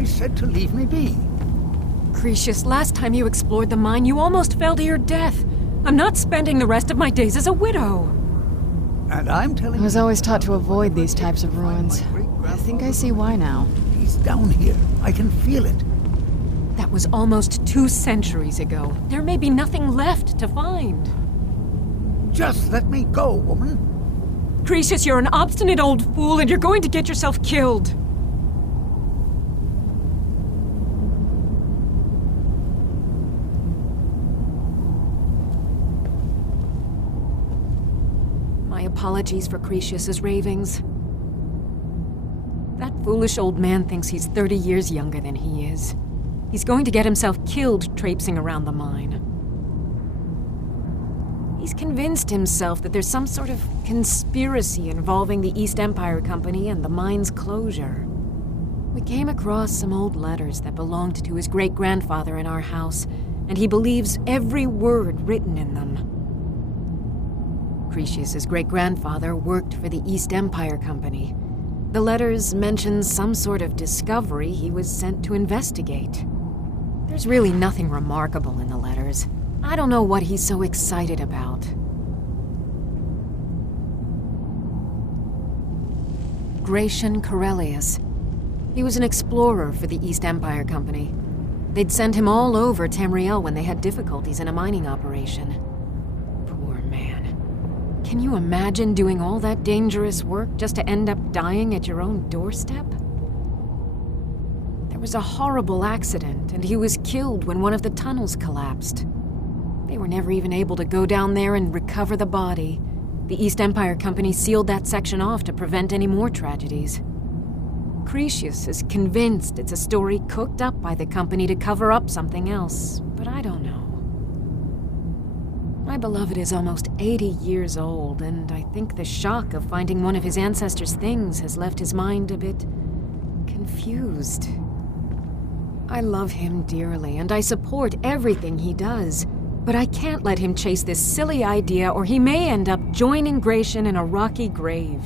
I said to leave me be. Cretius, last time you explored the mine, you almost fell to your death. I'm not spending the rest of my days as a widow. And I'm telling I was you, always taught to avoid these types of ruins. I think I see why now. he's down here. I can feel it. That was almost 2 centuries ago. There may be nothing left to find. Just let me go, woman. Cretius, you're an obstinate old fool and you're going to get yourself killed. My apologies for Cretius's ravings. That foolish old man thinks he's 30 years younger than he is. He's going to get himself killed traipsing around the mine. He's convinced himself that there's some sort of conspiracy involving the East Empire Company and the mine's closure. We came across some old letters that belonged to his great-grandfather in our house, and he believes every word written in them. Cretius's great-grandfather worked for the East Empire Company. The letters mention some sort of discovery he was sent to investigate. There's really nothing remarkable in the letters. I don't know what he's so excited about. Gratian Corellius. He was an explorer for the East Empire Company. They'd send him all over Tamriel when they had difficulties in a mining operation. Poor man. Can you imagine doing all that dangerous work just to end up dying at your own doorstep? There was a horrible accident, and he was killed when one of the tunnels collapsed. They were never even able to go down there and recover the body. The East Empire Company sealed that section off to prevent any more tragedies. Cretius is convinced it's a story cooked up by the company to cover up something else, but I don't know. My beloved is almost 80 years old, and I think the shock of finding one of his ancestors' things has left his mind a bit confused. I love him dearly, and I support everything he does. But I can't let him chase this silly idea, or he may end up joining Gratian in a rocky grave.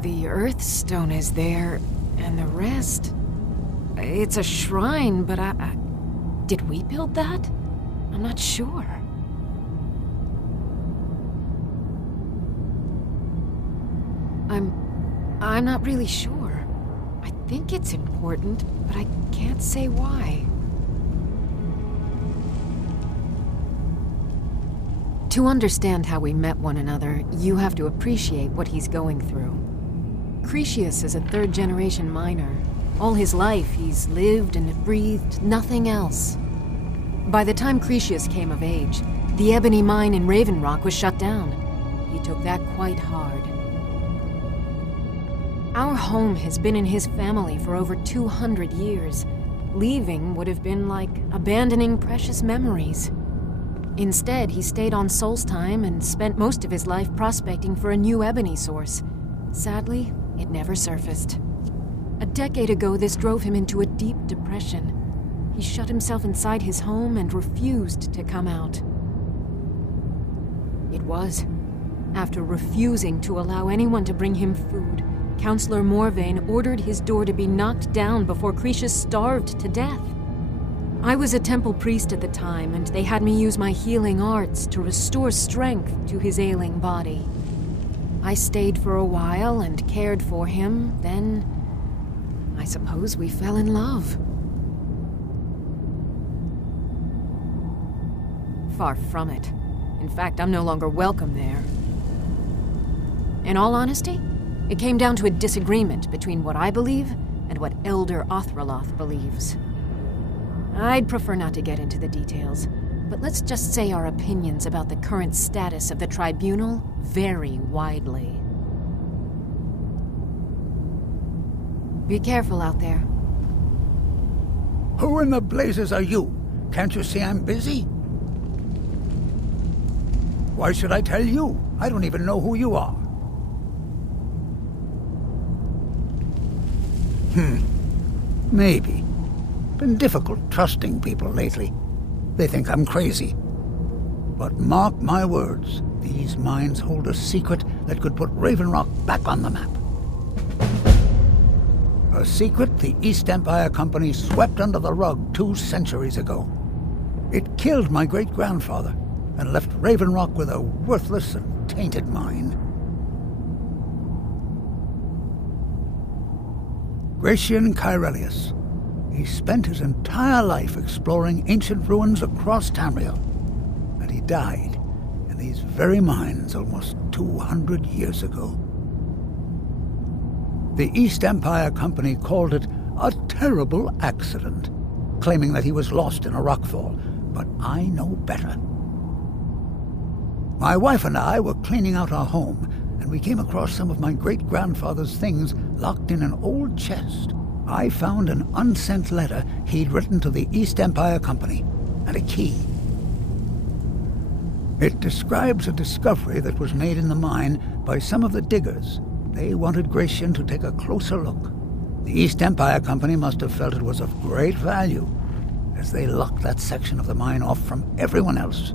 The Earthstone is there, and the rest... It's a shrine, but did we build that? I'm not sure. I'm not really sure. I think it's important, but I can't say why. To understand how we met one another, you have to appreciate what he's going through. Cretius is a third-generation miner. All his life, he's lived and breathed nothing else. By the time Cretius came of age, the ebony mine in Raven Rock was shut down. He took that quite hard. Our home has been in his family for over 200 years. Leaving would have been like abandoning precious memories. Instead, he stayed on Solstheim and spent most of his life prospecting for a new ebony source. Sadly, it never surfaced. A decade ago, this drove him into a deep depression. He shut himself inside his home and refused to come out. It was after refusing to allow anyone to bring him food, Counselor Morvain ordered his door to be knocked down before Cretius starved to death. I was a temple priest at the time, and they had me use my healing arts to restore strength to his ailing body. I stayed for a while and cared for him, then I suppose we fell in love. Far from it. In fact, I'm no longer welcome there. In all honesty, it came down to a disagreement between what I believe and what Elder Othraloth believes. I'd prefer not to get into the details, but let's just say our opinions about the current status of the tribunal vary widely. Be careful out there. Who in the blazes are you? Can't you see I'm busy? Why should I tell you? I don't even know who you are. Maybe. Been difficult trusting people lately. They think I'm crazy. But mark my words, These mines hold a secret that could put Raven Rock back on the map. A secret the East Empire Company swept under the rug 2 centuries ago. It killed my great-grandfather and left Raven Rock with a worthless and tainted mine. Gratian Kyrelius. He spent his entire life exploring ancient ruins across Tamriel, and he died in these very mines almost 200 years ago. The East Empire Company called it a terrible accident, claiming that he was lost in a rockfall, but I know better. My wife and I were cleaning out our home, and we came across some of my great-grandfather's things locked in an old chest. I found an unsent letter he'd written to the East Empire Company, and a key. It describes a discovery that was made in the mine by some of the diggers. They wanted Gratian to take a closer look. The East Empire Company must have felt it was of great value, as they locked that section of the mine off from everyone else.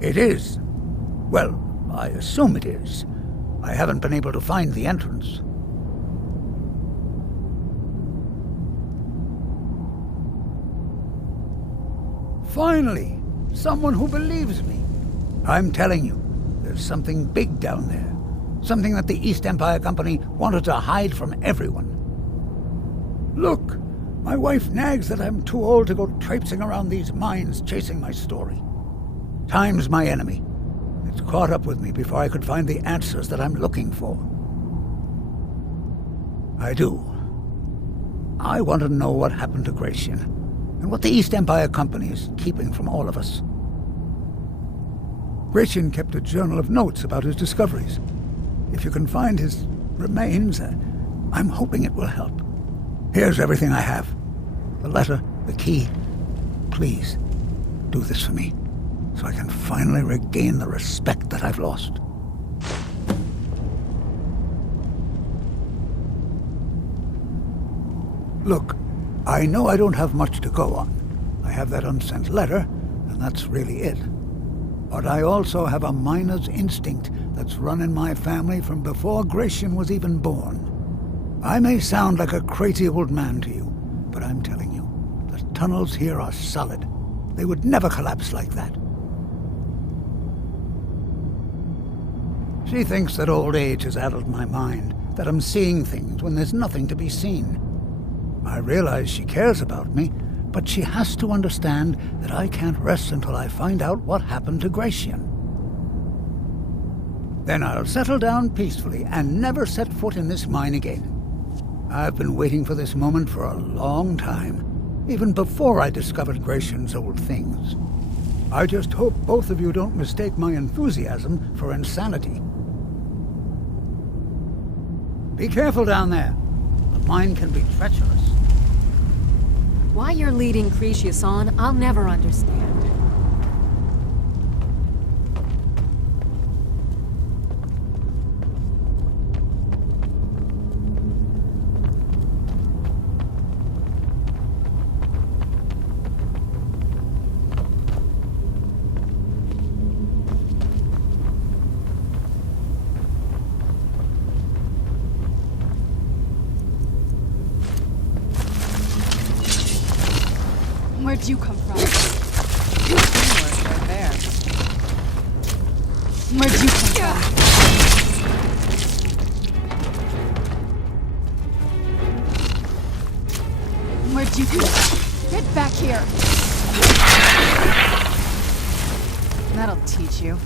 It is. Well, I assume it is. I haven't been able to find the entrance. Finally, someone who believes me. I'm telling you, there's something big down there. Something that the East Empire Company wanted to hide from everyone. Look, my wife nags that I'm too old to go traipsing around these mines chasing my story. Time's my enemy. It's caught up with me before I could find the answers that I'm looking for. I do. I want to know what happened to Gratian, and what the East Empire Company is keeping from all of us. Gratian kept a journal of notes about his discoveries. If you can find his remains, I'm hoping it will help. Here's everything I have. The letter, the key. Please, do this for me, so I can finally regain the respect that I've lost. Look, I know I don't have much to go on. I have that unsent letter, and that's really it. But I also have a miner's instinct that's run in my family from before Gratian was even born. I may sound like a crazy old man to you, but I'm telling you, the tunnels here are solid. They would never collapse like that. She thinks that old age has addled my mind, that I'm seeing things when there's nothing to be seen. I realize she cares about me, but she has to understand that I can't rest until I find out what happened to Gratian. Then I'll settle down peacefully and never set foot in this mine again. I've been waiting for this moment for a long time, even before I discovered Gratian's old things. I just hope both of you don't mistake my enthusiasm for insanity. Be careful down there. The mine can be treacherous. Why you're leading Cretius on, I'll never understand. Where'd you come from? Right there. Where'd you come from? Where'd you come from? Get back here! That'll teach you.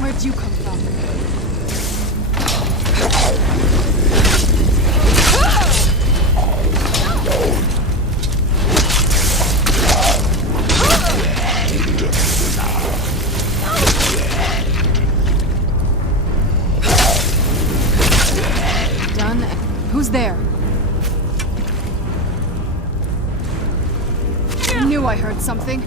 Where'd you come from? Who's there? I knew I heard something.